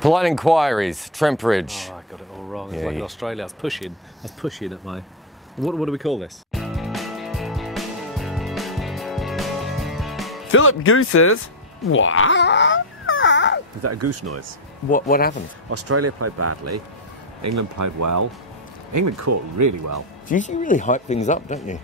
Polite inquiries, Trent Bridge. Oh, I got it all wrong. It's like in Australia. I was pushing at my... What do we call this? Philip Gooses. What? Is that a goose noise? What happened? Australia played badly. England played well. England caught really well. You really hype things up, don't you?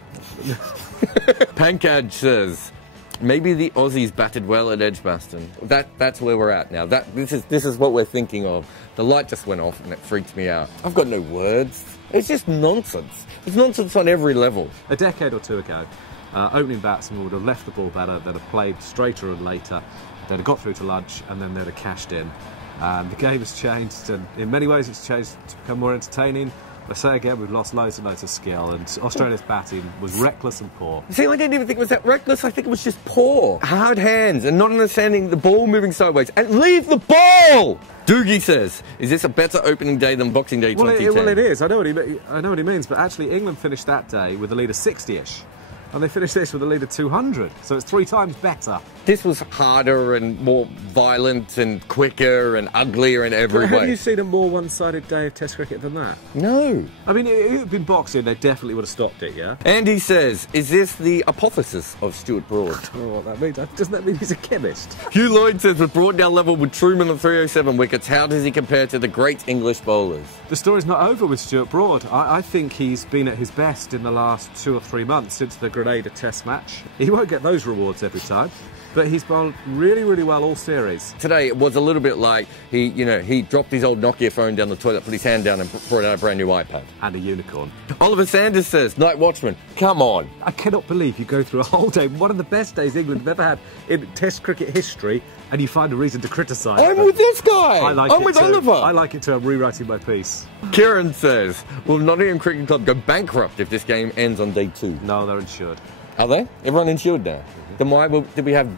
Pankaj says, maybe the Aussies batted well at Edgbaston. That's where we're at now. This is what we're thinking of. The light just went off and it freaked me out. I've got no words. It's just nonsense. It's nonsense on every level. A decade or two ago, opening batsmen would have left the ball better, they'd have played straighter and later, they'd have got through to lunch and then they'd have cashed in. The game has changed, and in many ways it's changed to become more entertaining. I say again, we've lost loads and loads of skill, and Australia's batting was reckless and poor. See, I didn't even think it was that reckless. I think it was just poor. Hard hands and not understanding the ball moving sideways. And leave the ball! Doogie says, is this a better opening day than Boxing Day 2010? Well, it is. I know what he means, but actually England finished that day with a lead of 60-ish. And they finished this with a lead of 200, so it's 3 times better. This was harder and more violent and quicker and uglier in every way. Have you seen a more one-sided day of Test cricket than that? No. I mean, if it had been boxing, they definitely would have stopped it, yeah? Andy says, is this the apotheosis of Stuart Broad? I don't know what that means. Doesn't that mean he's a chemist? Hugh Lloyd says, with Broad now level with Truman on 307 wickets, how does he compare to the great English bowlers? The story's not over with Stuart Broad. I think he's been at his best in the last 2 or 3 months since the Grenada Test match. He won't get those rewards every time, but he's bowled really, really well all series. Today it was a little bit like he dropped his old Nokia phone down the toilet, put his hand down and brought out a brand new iPad. And a unicorn. Oliver Sanders says, Night Watchman, come on. I cannot believe you go through a whole day, one of the best days England have ever had in Test cricket history, and you find a reason to criticise them. I'm with this guy. I'm with Oliver. I like it too. I'm rewriting my piece. Kieran says, will Nottingham Cricket Club go bankrupt if this game ends on day 2? No, they're insured. Are they? Everyone insured now? Then why did we have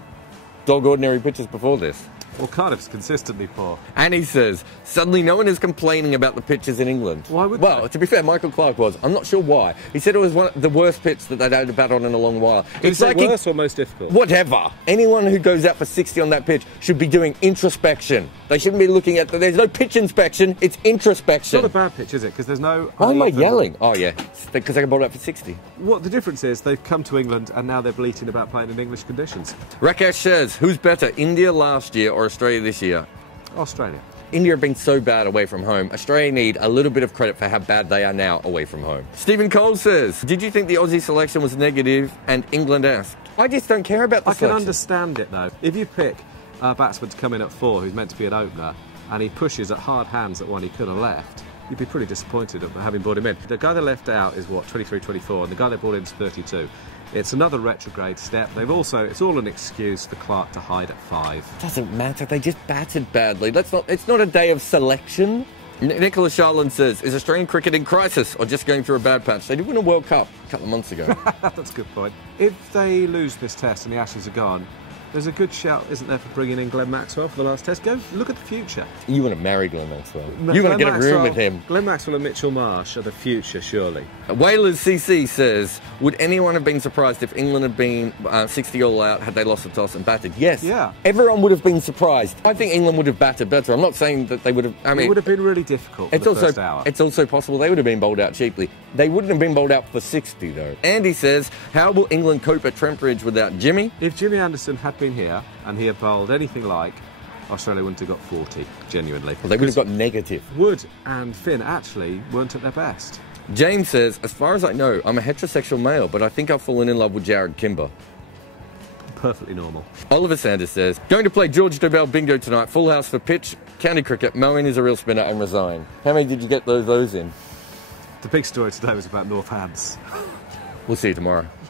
dog ordinary pitches before this? Well, Cardiff's consistently poor. And he says, suddenly no one is complaining about the pitches in England. Why would Well, they? to be fair, Michael Clark was. I'm not sure why. He said it was one of the worst pitch that they'd had a bat on in a long while. It's like worse or most difficult? Whatever. Anyone who goes out for 60 on that pitch should be doing introspection. They shouldn't be looking at... There's no pitch inspection, it's introspection. It's not a bad pitch, is it? Because there's no... Why am I yelling? Oh, yeah. Because they can bowl out for 60. What the difference is, they've come to England and now they're bleating about playing in English conditions. Rakesh says, who's better, India last year or Australia this year? Australia. India have been so bad away from home. Australia need a little bit of credit for how bad they are now away from home. Stephen Cole says, did you think the Aussie selection was negative and Englandesque? I just don't care about the selection. I can understand it though. If you pick a batsman to come in at 4 who's meant to be an opener and he pushes at hard hands at one he could have left, you'd be pretty disappointed at having brought him in. The guy they left out is what, 23, 24, and the guy they brought in is 32. It's another retrograde step. It's all an excuse for Clark to hide at 5. Doesn't matter, they just batted badly. It's not a day of selection. Nicholas Charlin says, is Australian cricket in crisis or just going through a bad patch? They did win a World Cup a couple of months ago. That's a good point. If they lose this test and the Ashes are gone, there's a good shout, isn't there, for bringing in Glenn Maxwell for the last test? Go look at the future. You want to marry Glenn Maxwell. You want to get a room with him. Glenn Maxwell and Mitchell Marsh are the future, surely. Whalers CC says, would anyone have been surprised if England had been 60 all out had they lost the toss and batted? Yes. Yeah. Everyone would have been surprised. I think England would have batted better. I'm not saying that they would have... I mean, it would have been really difficult for the first hour. It's also possible they would have been bowled out cheaply. They wouldn't have been bowled out for 60, though. Andy says, how will England cope at Trent Bridge without Jimmy? If Jimmy Anderson had been here and he had bowled anything like, Australia wouldn't have got 40, genuinely. Well, they would have got negative. Wood and Finn actually weren't at their best. James says, as far as I know, I'm a heterosexual male, but I think I've fallen in love with Jarrod Kimber. Perfectly normal. Oliver Sanders says, going to play George Dobell bingo tonight, full house for pitch, county cricket, Moen is a real spinner and resign. How many did you get those in? The big story today was about North Hants. We'll see you tomorrow.